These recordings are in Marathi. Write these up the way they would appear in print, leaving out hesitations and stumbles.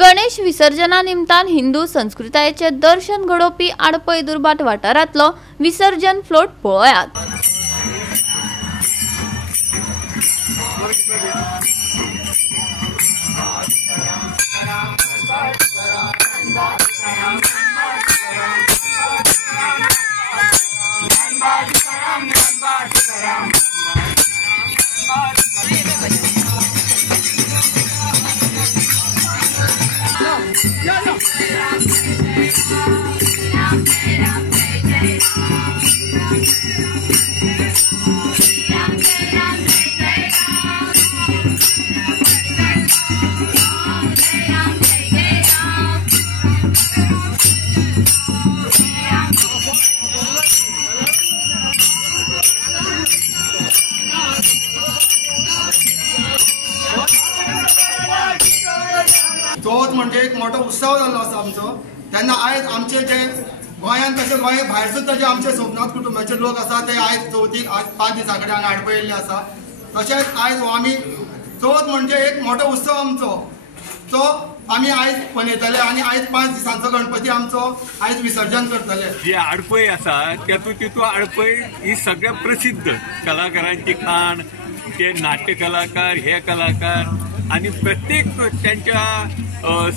गणेश विसर्जना निमतान हिंदू संस्कृतायेचे दर्शन घडोवपी आडपय दुर्बाट वाठारांतलो विसर्जन फ्लोट पळयात। चवथ म्हणजे एक मोठो उत्सव जाल्लो आसा आमचो। तेन्ना आयज आमचे जे गोंयांत तशेंच गोंया भायर सुद्दां जे आमचे सोमनाथ कुटुंबाचे लोक आसा ते आयज चवथीक आज 5 दिसां कडेन हांगा आडपय येयल्ले आसा। तशेंच आयज आमी चवथ म्हणजे एक मोठो उत्सव आमचो तो आमी आयज मनयतले आनी आयज 5 दिसांचो गणपती आमचो आयज विसर्जन करतले। जी आडपय आसा तेतूंत आडपय ही सगळ्यात प्रसिद्ध कलाकारांची खाण, ते नाट्य कलाकार, हे कलाकार आणि प्रत्येक त्यांच्या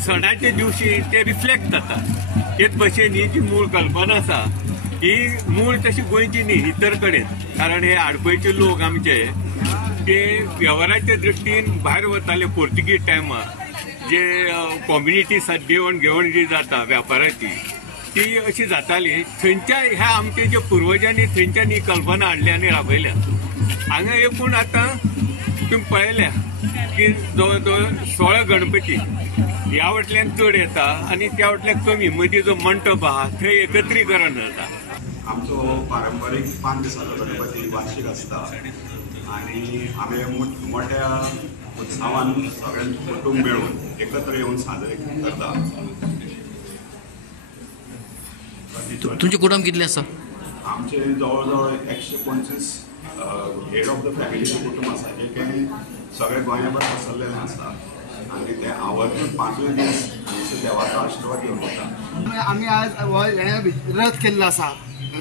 सणाच्या दिवशी ते रिफ्लेक्ट जातात। तेच भशेन ही जी मूळ कल्पना आसा ही मूळ तशी गोंयची न्ही, इतर कडेन। कारण हे आडपयचे लोक आमचे ते व्यवहाराच्या दृश्टीन भायर वताले पोर्तुगीज टायमार जे कम्युनिटी देवण घेवण जी जाता व्यापाराची ती अशी जाताली। थंयच्या ह्या आमचे जे पुर्वजांनी थंयच्यान ही कल्पना हाडली आनी राबयल्या। हांगा एकूण आतां तुम्ही पळयल्या की जवळ जवळ 16 गणपती ह्या वाटल्यान चड येता आणि त्या वाटल्यान कमी, मदीं जो मंटप आहा थंय एकत्रीकरण जाता। आमचो पारंपारीक 5 दिसांचो गणपती वार्षिक आसता आणि आमी मोठ्या उत्सवान सगळे कुटुंब मेळून एकत्र येऊन साजरे करता। तुमचे कुटुंब कितले आसा? आमचे जवळ जवळ 125 हेड ऑफ द फॅमिलीचे कुटुंब आसा जे काही सगळे गोंयभर पसरलेले आसा आणि ते आवर्जून 5 दीस देवाचो आशिर्वाद घेवन वता। आमी आज रथ केल्लो आसा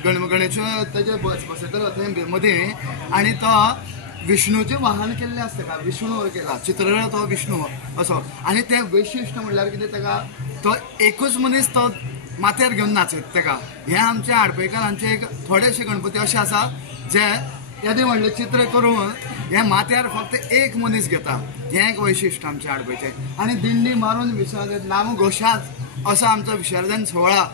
गणेश ताचे बसयतलो रथ मदीं आनी तो विष्णूचे वाहन केल्ले आसता का विष्णू केला चित्ररथ हो विष्णू असो। आनी ते वैशिश्ट म्हणल्यार कितें ताका तो एकूच मनीस तो माथ्यार घेवन नाचत ताका। हे आमचे आडपयकारांचे एक थोडेशे गणपती अशे आसा जे येदे व्हडले चित्र करून हे माथ्यार फक्त एक मनीस घेता। हे एक वैशिश्ट आमचे आडपयचे आनी दिंडी मारून विसर्जन नाम घोशात असो आमचो विसर्जन सोहळा।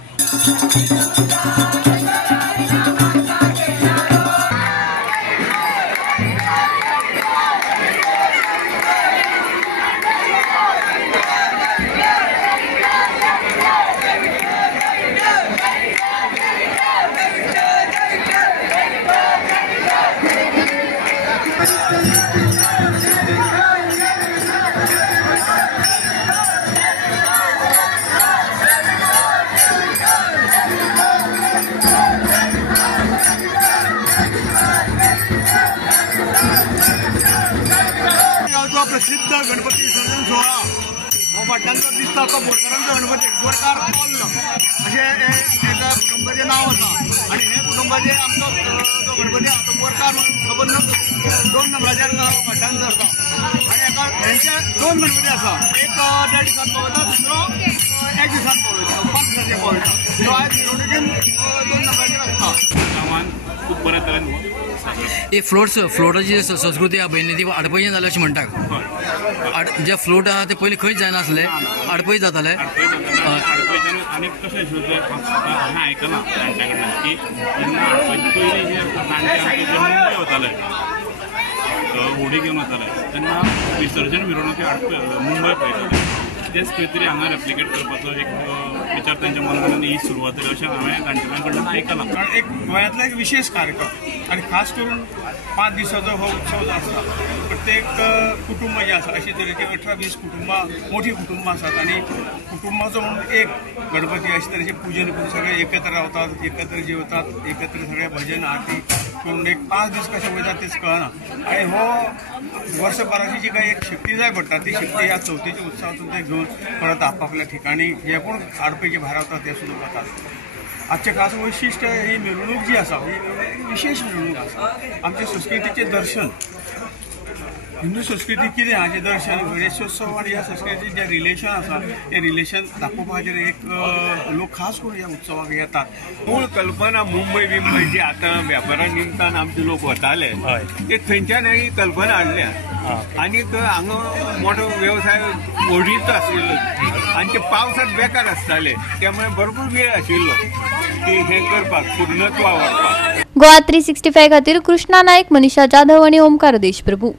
प्रसिद्ध गणपती विसर्जन सोहळा हो फाटल्यानचो दिसता तो बोरकारांचो गणपती बोरकार पॉल अशें एका कुटुंबाचें नांव आसा आनी हे कुटुंबाचेर आमचो जो गणपती आसा तो बोरकार म्हणून खबर 2 नंबराचेर फाटल्यान धरता। आनी एका हेंचे 2 गणपती आसा, एक 1.5 दिसांत पळयता, दुसरो 1 दिसांत पळयता, 5 दिसांचेर पळयता। तो आयज मिरवणुकीन 2 नंबराचेर आसता। गांवांत खूब बऱ्या तरेन हे फ्लोटाची संस्कृती आहा पळय ती आडपयेन जाली अशें म्हणटात। जे फ्लोट आहा ते पयलीं खंयच जायनासले, आडपय जाताले। आनी कशें हांवें आयकलां जाणट्या कडल्यान की जेन्ना पयलीं जे जाणटे आमचे जे मुंबय वताले होडी घेवन वताले तेन्ना विसर्जन मिरवणुकी मुंबय पळयताले। तेच खंय तरी हांगा रेप्लिकेट करपाचो एक विचार तांच्या मनान ही सुरवात जाली अशें हांवें जाणटेल्यां कडल्यान आयकलां। कारण एक गोंयांतलो एक विशेष कार्यक्रम आणि खास करून 5 दिसांचो हो उत्सव आसता। प्रत्येक कुटुंब जे आसा अशे तरेचे 18-20 कुटुंबां मोठी कुटुंबां आसात आनी कुटुंबाचो म्हणून एक गणपती अशे तरेचे पुजन करून सगळे एकत्र रावतात, एकत्र जेवतात, एकत्र सगळे भजन आरती करून एक 5 दीस कशें वयता तेच कळना आनी हो वर्सभराची जी काही एक शक्ती जाय पडटा ती शक्ती ह्या चवथीच्या उत्सवातून ते घेवन परत आपापल्या ठिकाणी जे कोण आडपयचे भायर वतात ते सुरू जातात। आजचें खास वैशिश्ट्य ही मिरवणूक जी आसा ही मिरवणूक विशेष मिरवणूक आसा। आमच्या संस्कृतीचें दर्शन हिंदू संस्कृती कितें हाचें दर्शन गणेशोत्सव आनी ह्या संस्कृतीचें जें रिलेशन आसा तें रिलेशन दाखोवपाचेर एक लोक खास करून ह्या उत्सवाक येतात। मूळ कल्पना मुंबय बिंबय जी आतां वेपारा निमतान आमचे लोक वताले ते थंयच्यान ही कल्पना हाडल्या आनीक हांगा मोठो वेवसाय ओडीत आशिल्लो आनी ते पावसांत बेकार आसताले त्यामुळे भरपूर वेळ आशिल्लो की हे करपाक पूर्णत्वा व्हरपाक। गोवा 365 खातीर कृष्णा नायक, मनीषा जाधव आनी ओमकार देशप्रभू।